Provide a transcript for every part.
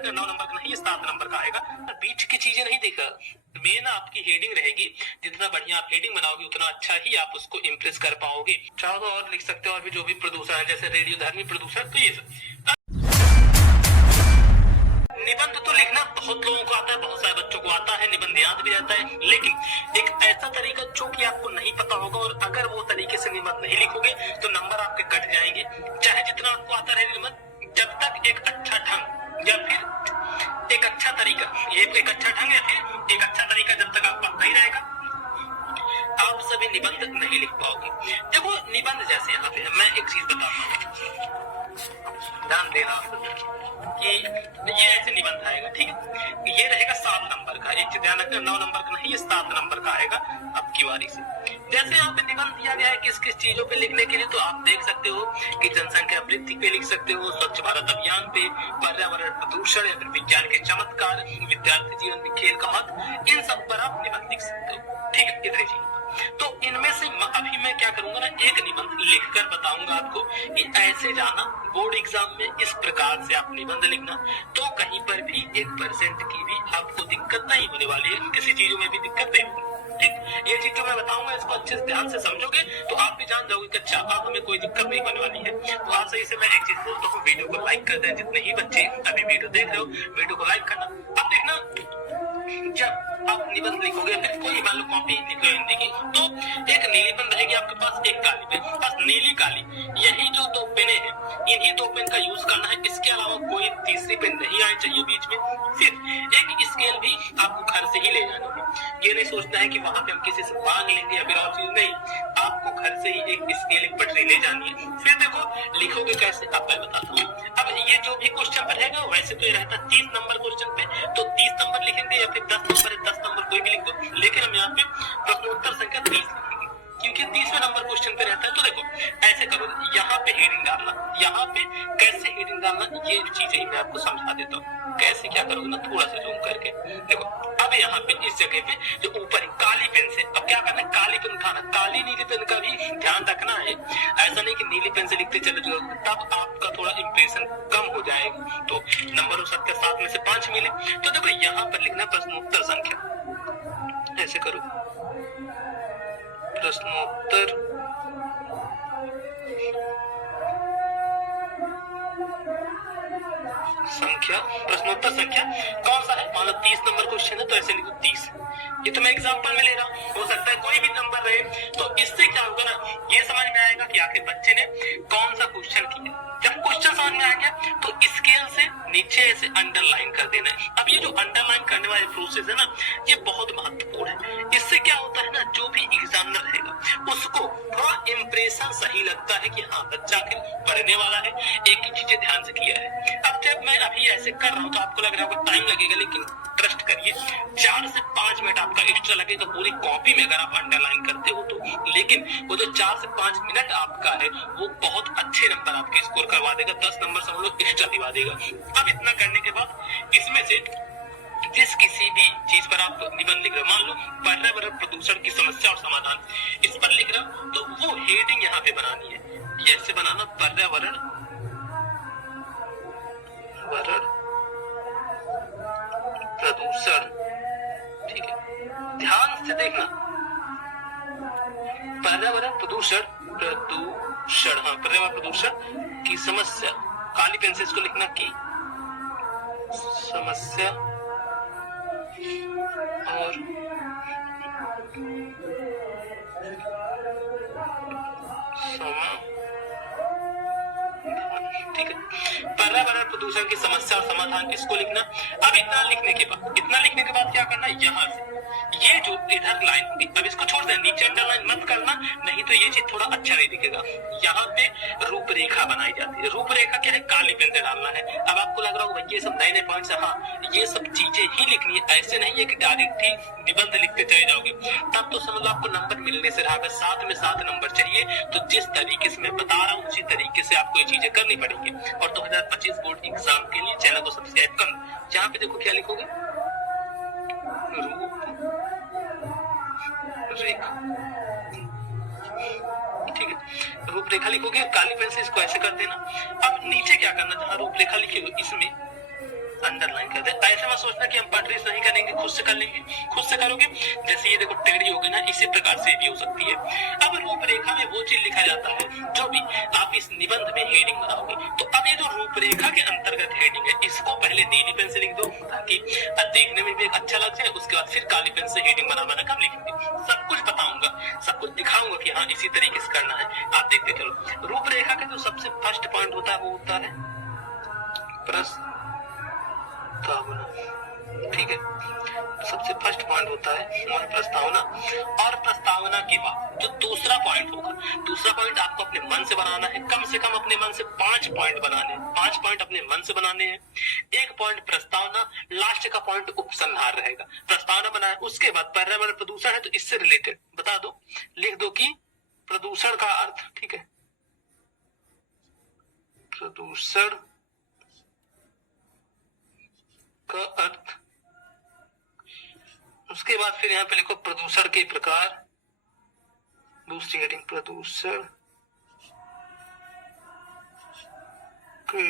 का 9 नंबर का नहीं, 7 नंबर का आएगा। बीच की चीजें नहीं देखा, मेन आपकी हेडिंग रहेगी। जितना बढ़िया आप हेडिंग बनाओगे उतना अच्छा ही आप उसको इम्प्रेस कर पाओगे। चाहो तो और लिख सकते हो, और भी जो भी प्रदूषण है जैसे रेडियोधर्मी प्रदूषण, तो ये सब। निबंध तो लिखना बहुत लोगों को आता है, बहुत सारे बच्चों को आता है, निबंध याद भी रहता है, लेकिन एक ऐसा तरीका जो कि आपको नहीं पता होगा, और अगर वो तरीके से निबंध नहीं लिखोगे तो नंबर आपके कट जाएंगे। चाहे जितना आपको आता रहे निबंध, जब तक एक अच्छा ढंग या फिर एक अच्छा तरीका, एक अच्छा ढंग या फिर एक अच्छा तरीका जब तक आपको नहीं रहेगा, आप सभी निबंध नहीं लिख पाओगे। देखो निबंध जैसे यहाँ पे मैं एक चीज बताता हूँ, ध्यान देना कि ये ऐसे निबंध आएगा, ठीक है। ये रहेगा 7 नंबर का, एक ध्यान रखना 9 नंबर का नहीं, ये 7 नंबर का आएगा अब की बारी से। जैसे यहाँ पे निबंध दिया गया है किस किस चीजों पे लिखने के लिए, तो आप देख सकते हो कि जनसंख्या वृद्धि पे लिख सकते हो, स्वच्छ भारत अभियान पे, पर्यावरण प्रदूषण या फिर विज्ञान के चमत्कार, विद्यार्थी जीवन में खेल का महत्व, इन सब पर आप निबंध लिख सकते हो, ठीक है। इतनी चीज तो इनमें से अभी मैं क्या करूंगा ना, एक निबंध लिख कर बताऊंगा आपको कि ऐसे जाना बोर्ड एग्जाम में, इस प्रकार से आप निबंध लिखना, तो कहीं पर भी 1% की भी आपको दिक्कत नहीं होने वाली है, किसी चीजों में भी दिक्कत नहीं होगी, ठीक। ये चीज जो मैं बताऊंगा इसको अच्छे से ध्यान से समझोगे तो आप भी जान जाओगे कि अच्छा अब हमें कोई दिक्कत नहीं होने वाली है। तो आप सही से मैं एक चीज बोलता हूँ, वीडियो को लाइक कर दें, जितने ही बच्चे अभी वीडियो देख रहे हो वीडियो को लाइक करना। अब देखना जब आप निबंध लिखोगे, फिर कोई मान लो कॉपी लिख रहे हो हिंदी की, तो एक नीली पेन रहेगी आपके पास, एक काली पेन, बस नीली काली, यही जो 2 पेने हैं, इन्हीं 2 पेन का यूज करना है, इसके अलावा कोई तीसरी पेन नहीं आनी चाहिए बीच में। फिर एक स्केल भी आपको घर से ही ले जानी है, ये नहीं सोचना है कि वहां पे हम किसी से मांग लेंगे या फिर और चीज नहीं, आपको घर से ही एक स्केल एक पटरी ले जानी है। फिर देखो लिखोगे कैसे, अब मैं बताता हूँ। अब ये जो भी क्वेश्चन पर रहेगा वैसे तो ये रहता 30 नंबर क्वेश्चन पे, तो 30 नंबर लिखेंगे या फिर 10 नंबर 10 नंबर कोई भी लिख दो, लेकिन हम यहाँ पे प्रश्नोत्तर संख्या 30 लिखेंगे क्योंकि 30वें नंबर क्वेश्चन पे रहता है। तो देखो ऐसे करो, यहाँ पे हेडिंग डालना, यहाँ पे कैसे हेडिंग डालना, ये चीजें मैं आपको समझा देता हूँ। कैसे क्या करोगे ना, थोड़ा सा जूम करके देखो। अब यहाँ पे इस जगह पे जो ऊपर काली पेन से, अब क्या करना है, काली पेन उठाना, काली नीली पेन का भी ध्यान रखना है। ऐसा नहीं कि नीली पेन से लिखते चले जाओ, तब आपका थोड़ा इंप्रेशन कम हो जाएगा, तो नंबर हो सकता है 7 में से 5 मिले। तो देखो यहाँ पर लिखना प्रश्नोत्तर संख्या, ऐसे करो प्रश्नोत्तर संख्या, प्रश्नोत्तर संख्या कौन सा है, मान लो 30 नंबर क्वेश्चन है तो ऐसे लिखो 30। ये तो मैं एग्जांपल में ले रहा हूँ, हो सकता है कोई भी नंबर रहे। तो इससे क्या होगा ना, ये समझ में आएगा कि आखिर बच्चे ने कौन सा क्वेश्चन किया। जब क्वेश्चन समझ में आ गया तो स्केल से नीचे ऐसे अंडरलाइन कर देना है। अब ये जो अंडरलाइन करने वाले प्रोसेस है ना, ये बहुत महत्वपूर्ण है। इससे क्या होता है ना, जो भी एग्जामिनर रहेगा उसको थोड़ा इंप्रेशन सही लगता है कि हाँ बच्चा आखिर पढ़ने वाला है, एक ही चीजें ध्यान से किया है। अब जब मैं अभी ऐसे कर रहा हूँ तो आपको लग रहा होगा टाइम लगेगा, लेकिन ट्रस्ट करिए 4 से 5 मिनट आपका एक्स्ट्रा लगेगा पूरी कॉपी में अगर आप अंडरलाइन करते हो तो। लेकिन वो जो 4 से 5 मिनट आपका है वो बहुत अच्छे नंबर आपके स्कोर करवा देगा, 10 नंबर समझ लो एक्स्ट्रा दिवा देगा। अब इतना करने के बाद इसमें से जिस किसी भी चीज पर आप निबंध लिख रहे हो, मान लो पर्यावरण प्रदूषण की समस्या और समाधान, इस पर लिख रहा हूं, तो वो हेडिंग यहाँ पे बनानी है, ये ऐसे बनाना, पर्यावरण प्रदूषण, ठीक है। ध्यान से देखना, पर्यावरण प्रदूषण, हाँ पर्यावरण प्रदूषण की समस्या, काली पेन से इसको लिखना की समस्या और ठीक है। पर्यावरण प्रदूषण की समस्या और समाधान इसको लिखना। अब इतना लिखने के बाद क्या करना, यहाँ से ये जो इधर लाइन होगी, अब इसको छोड़ देना, नीचे अंडरलाइन मत करना, नहीं तो ये चीज थोड़ा अच्छा नहीं दिखेगा। यहाँ पे रूपरेखा बनाई जाती है। रूपरेखा क्या है, काली पेन से डालना है। अब आपको लग रहा होगा ये सब नए नए पॉइंट्स है, हाँ ये सब चीजें ही लिखनी है, ऐसे नहीं है कि डायरेक्ट ही निबंध लिखते चले जाओगे, तब तो समझ लो आपको नंबर मिलने से रहा। 7 में 7 नंबर चाहिए, तो जिस तरीके से मैं बता रहा हूँ उसी तरीके से आपको ये चीजें करनी पड़ेगी। और 2025 बोर्ड एग्जाम के लिए चैनल को सब्सक्राइब कर, जहाँ पे देखो क्या लिखोगे, रूपरेखा, ठीक है। रूपरेखा लिखोगे काली पेन से, इसको ऐसे कर देना। अब नीचे क्या करना, जहाँ रूपरेखा लिखे हो इसमें अंडरलाइन कर दे। ऐसे में सोचना कि हम पटरी से नहीं करेंगे, खुद से कर लेंगे। खुद से करोगे जैसे ये देखो टेढ़ी होगी ना, इसी प्रकार से भी हो सकती है। अब रूपरेखा में वो चीज लिखा जाता है जो भी आप इस निबंध में हेडिंग बनाओगे। तो अब ये जो रूपरेखा के अंतर्गत हेडिंग है, इसको पहले नीली पेन से लिख दो ताकि देखने में भी अच्छा लग जाए। उसके बाद फिर काली पेन से हेडिंग बना कर लिखेंगे। सब कुछ बताऊंगा, सब कुछ दिखाऊंगा कि हाँ इसी तरीके से करना है, आप देखते चलो। रूपरेखा का जो सबसे फर्स्ट पॉइंट होता है वो होता है प्रस्तावना, ठीक है। सबसे फर्स्ट पॉइंट होता है हमारा प्रस्तावना। और प्रस्तावना के बाद जो दूसरा पॉइंट होगा, दूसरा पॉइंट आपको अपने मन से बनाना है। कम से कम अपने मन से 5 पॉइंट बनाने हैं, 5 पॉइंट अपने मन से बनाने हैं। एक पॉइंट प्रस्तावना, लास्ट का पॉइंट उपसंहार रहेगा। प्रस्तावना बनाए, उसके बाद पर्यावरण प्रदूषण है तो इससे रिलेटेड बता दो, लिख दो कि प्रदूषण का अर्थ, ठीक है, प्रदूषण का अर्थ। उसके बाद फिर यहाँ पे लिखो प्रदूषण के प्रकार, दूसरी हेडिंग प्रदूषण के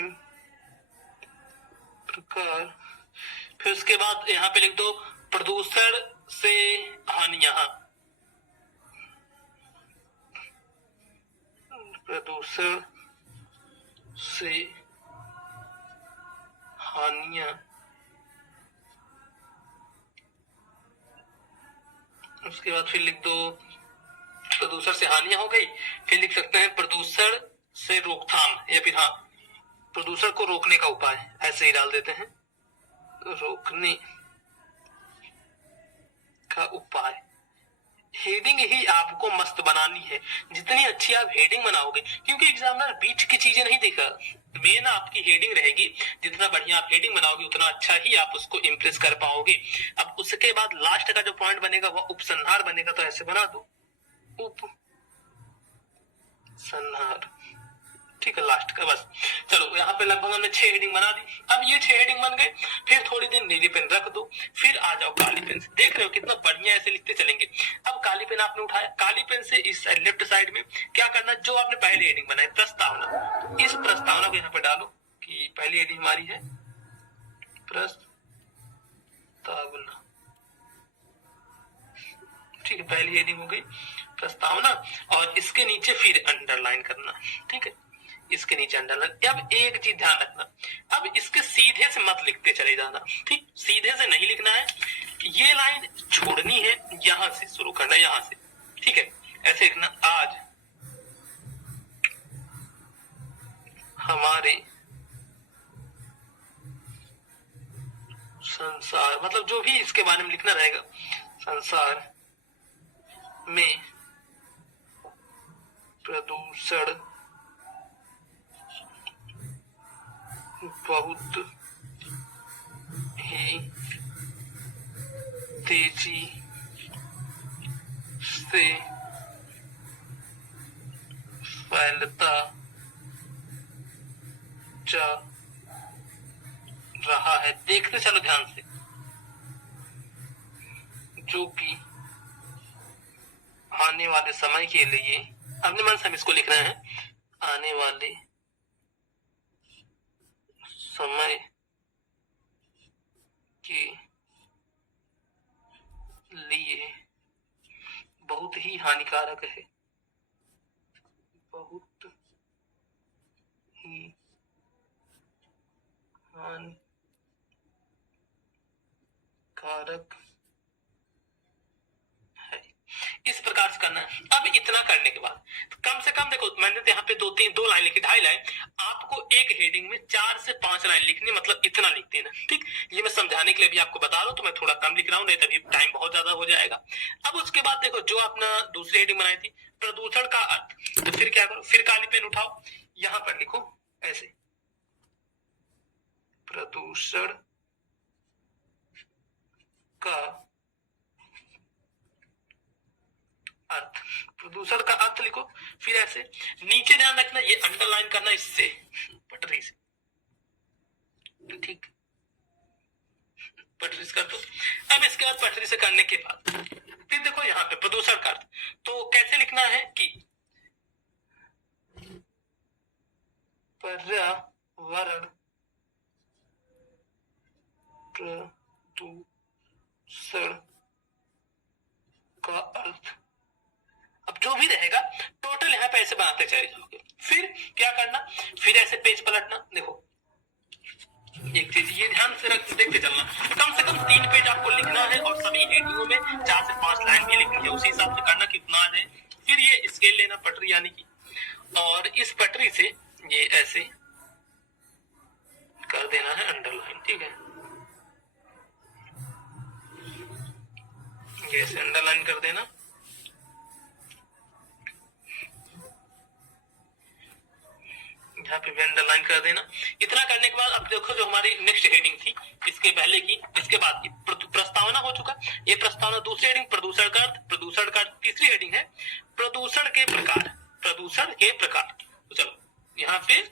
प्रकार। फिर उसके बाद यहाँ पे लिख दो प्रदूषण से हानियां, प्रदूषण से हानियां। उसके बाद फिर लिख दो प्रदूषण से हानियां हो गई। फिर लिख सकते हैं प्रदूषण से रोकथाम, या फिर हाँ प्रदूषण को रोकने का उपाय, ऐसे ही डाल देते हैं, रोकने का उपाय। हेडिंग ही आपको मस्त बनानी है, जितनी अच्छी आप हेडिंग बनाओगे, क्योंकि एग्जामिनर बीच की चीजें नहीं देखा, मेन आपकी हेडिंग रहेगी। जितना बढ़िया आप हेडिंग बनाओगे उतना अच्छा ही आप उसको इम्प्रेस कर पाओगे। अब उसके बाद लास्ट का जो पॉइंट बनेगा वह उपसंहार बनेगा, तो ऐसे बना दो उपसंहार, ठीक है, लास्ट का। बस चलो यहाँ पे लगभग हमने 6 हेडिंग बना दी। अब ये 6 हेडिंग बन गए, फिर थोड़ी देर नीली पेन रख दो, फिर आ जाओ काली पेन से। देख रहे हो कितना बढ़िया ऐसे लिखते चलेंगे। अब काली पेन आपने उठाया, काली पेन से इस लेफ्ट साइड में क्या करना, जो आपने पहली हेडिंग बनाई प्रस्तावना, तो इस प्रस्तावना को यहाँ पे डालो कि पहली हेडिंग हमारी है प्रस्तावना, ठीक है, पहली हेडिंग हो गई प्रस्तावना। और इसके नीचे फिर अंडरलाइन करना, ठीक है, इसके नीचे अंडरलाइन। अब एक चीज ध्यान रखना, अब इसके सीधे से मत लिखते चले जाना, ठीक, सीधे से नहीं लिखना है, ये लाइन छोड़नी है, यहां से शुरू करना है, यहां से, ठीक है, ऐसे लिखना। आज हमारे संसार, मतलब जो भी इसके बारे में लिखना रहेगा, संसार में प्रदूषण बहुत ही तेजी से फैलता जा रहा है, देखते चलो ध्यान से, जो कि आने वाले समय के लिए, अपने मन से हम इसको लिख रहे हैं, आने वाले समय के लिए बहुत ही हानिकारक है, बहुत ही हानिकारक है। इस प्रकार से करना है। अब इतना करने के बाद कम से कम देखो, मैंने यहाँ पे 2 लाइन लिखी, 2.5 लाइन, आपको एक हेडिंग में 4 से 5 लाइन लिखनी, मतलब इतना लिख देना, ठीक। ये मैं समझाने के लिए भी आपको बता रहा हूँ, तो मैं थोड़ा कम लिख रहा हूँ, नहीं तभी टाइम बहुत ज्यादा हो जाएगा। अब उसके बाद देखो, जो आपने दूसरी हेडिंग बनाई थी प्रदूषण का अर्थ, तो फिर क्या करो, फिर काली पेन उठाओ, यहां पर लिखो ऐसे, प्रदूषण का अर्थ, प्रदूषण का अर्थ लिखो, फिर ऐसे नीचे ध्यान रखना, ये अंडरलाइन करना इससे, पटरी से, ठीक, पटरी से कर दो। अब इसके बाद पटरी से करने के बाद फिर देखो यहाँ पे प्रदूषण का अर्थ, तो कैसे लिखना है कि पर्यावरण प्रदूषण का अर्थ, अब जो भी रहेगा टोटल यहाँ पे ऐसे बनाते चले जाओगे। फिर क्या करना, फिर ऐसे पेज पलटना। देखो एक चीज ये ध्यान से देखते चलना, कम से कम 3 पेज आपको लिखना है और सभी हेडिंगों में 4 से 5 लाइन भी लिखनी है, उसी हिसाब से करना कितना आ जाए। फिर ये स्केल लेना पटरी यानी कि, और इस पटरी से ये ऐसे कर देना है अंडरलाइन, ठीक है, ये ऐसे अंडरलाइन कर देना। यहाँ पे भी अंडरलाइन कर देना। इतना करने के बाद अब देखो जो हमारी नेक्स्ट हेडिंग थी इसके पहले की, इसके बाद की प्रस्तावना हो चुका। ये प्रस्तावना दूसरी हेडिंग, प्रदूषण का अर्थ, प्रदूषण का तीसरी हेडिंग है प्रदूषण के प्रकार, प्रदूषण के प्रकार। तो चलो यहाँ पे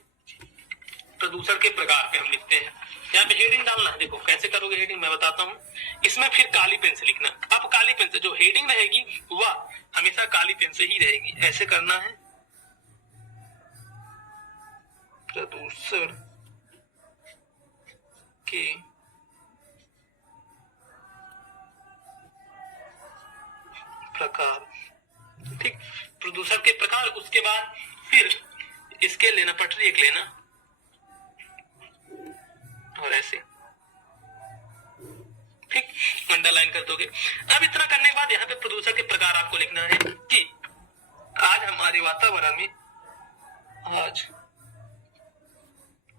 प्रदूषण के प्रकार पे हम लिखते हैं। यहाँ पे हेडिंग डालना है, देखो कैसे करोगे हेडिंग मैं बताता हूँ। इसमें फिर काली पेन से लिखना। अब काली पेन से जो हेडिंग रहेगी वह हमेशा काली पेन से ही रहेगी। ऐसे करना है प्रदूषण के प्रकार, ठीक, प्रदूषण के प्रकार। उसके बाद फिर इसके लेना पटरी एक लेना और ऐसे, ठीक, अंडरलाइन कर दोगे। अब इतना करने के बाद यहाँ पे प्रदूषण के प्रकार आपको लिखना है कि आज हमारे वातावरण में, आज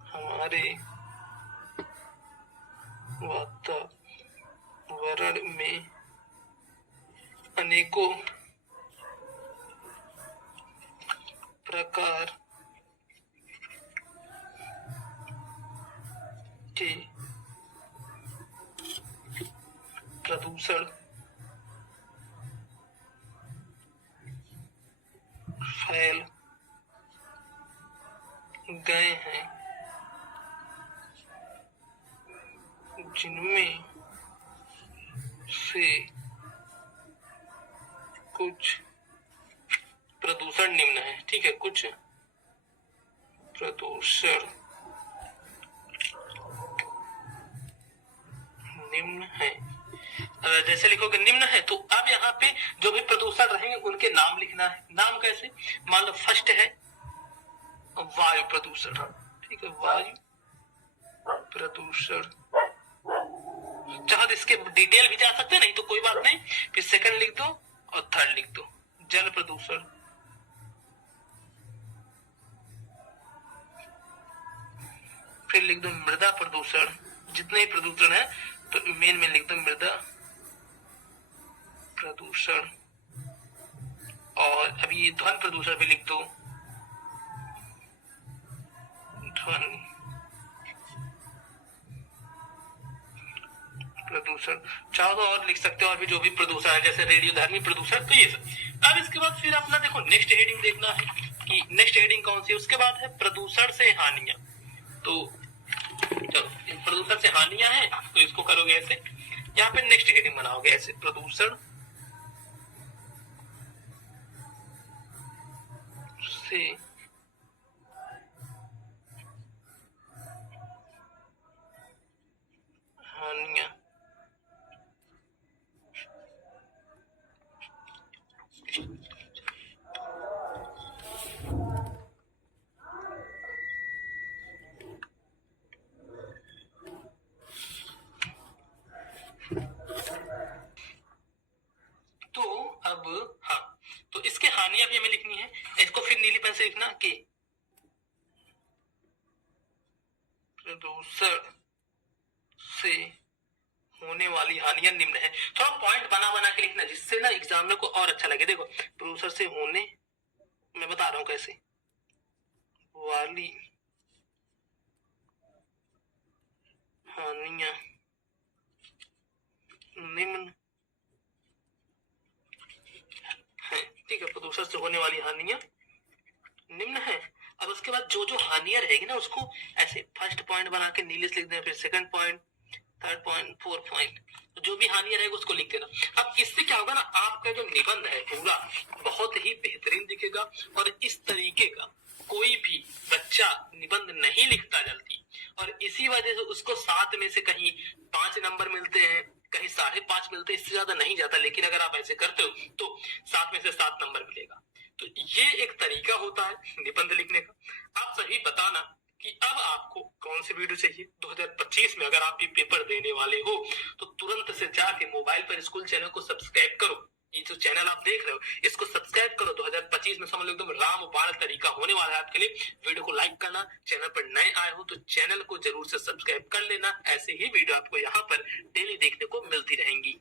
हमारे वातावरण में अनेकों प्रकार के प्रदूषण फैल गए हैं, जिनमें से कुछ प्रदूषण निम्न है, ठीक है, कुछ प्रदूषण निम्न है। जैसे लिखोगे निम्न है तो अब यहाँ पे जो भी प्रदूषण रहेंगे उनके नाम लिखना है। नाम कैसे, मान लो फर्स्ट है वायु प्रदूषण, ठीक है, वायु प्रदूषण। चाहे इसके डिटेल भी जा सकते हैं, नहीं तो कोई बात नहीं, फिर सेकंड लिख दो और थर्ड लिख दो जल प्रदूषण, फिर लिख दो मृदा प्रदूषण। जितने ही प्रदूषण है तो मेन में लिख दो मृदा प्रदूषण। और अभी ध्वनि प्रदूषण भी लिख दो, ध्वनि प्रदूषण। चाहो तो और लिख सकते हो और भी जो भी प्रदूषण है जैसे रेडियोधर्मी प्रदूषण, तो ये सब। अब इसके बाद फिर अपना देखो नेक्स्ट हेडिंग देखना है कि नेक्स्ट हेडिंग कौन सी है। उसके बाद है प्रदूषण से हानियां। तो चलो प्रदूषण से हानियां हैं तो इसको करोगे ऐसे, यहाँ पे नेक्स्ट हेडिंग बनाओगे ऐसे प्रदूषण से हानियां। तो अब हाँ, तो इसके हानियां भी हमें लिखनी है। इसको फिर नीली पेन से लिखना कि प्रदूषण से होने वाली हानियां निम्न है। थोड़ा पॉइंट बना बना के लिखना जिससे ना एग्जामिनर को और अच्छा लगे। देखो प्रदूषण से होने, मैं बता रहा हूं कैसे, वाली हानियां निम्न है, ठीक है, प्रदूषण से होने वाली हानियां निम्न है। अब उसके बाद जो जो हानियां रहेगी ना उसको ऐसे फर्स्ट पॉइंट बना के नीले से लिख देना, फिर second point, third point, fourth point, जो भी हानियां रहेगी उसको लिख देना। अब इससे क्या होगा ना, आपका जो निबंध है पूरा बहुत ही बेहतरीन दिखेगा और इस तरीके का कोई भी बच्चा निबंध नहीं लिखता जल्दी, और इसी वजह से उसको 7 में से कहीं 5 नंबर मिलते हैं, कहीं 5.5 मिलते हैं, इससे ज्यादा नहीं जाता। लेकिन अगर आप ऐसे करते हो तो 7 में से 7 नंबर मिलेगा। तो ये एक तरीका होता है निबंध लिखने का। आप सही बताना कि अब आपको कौन सी वीडियो चाहिए। 2025 में अगर आप भी पेपर देने वाले हो तो तुरंत से जाके मोबाइल पर स्कूल चैनल को सब्सक्राइब करो। ये जो चैनल आप देख रहे हो इसको सब्सक्राइब करो। 2025 में समझ लो एकदम रामबाण तरीका होने वाला है आपके लिए। वीडियो को लाइक करना, चैनल पर नए आए हो तो चैनल को जरूर से सब्सक्राइब कर लेना। ऐसे ही वीडियो आपको यहाँ पर डेली देखने को मिलती रहेंगी।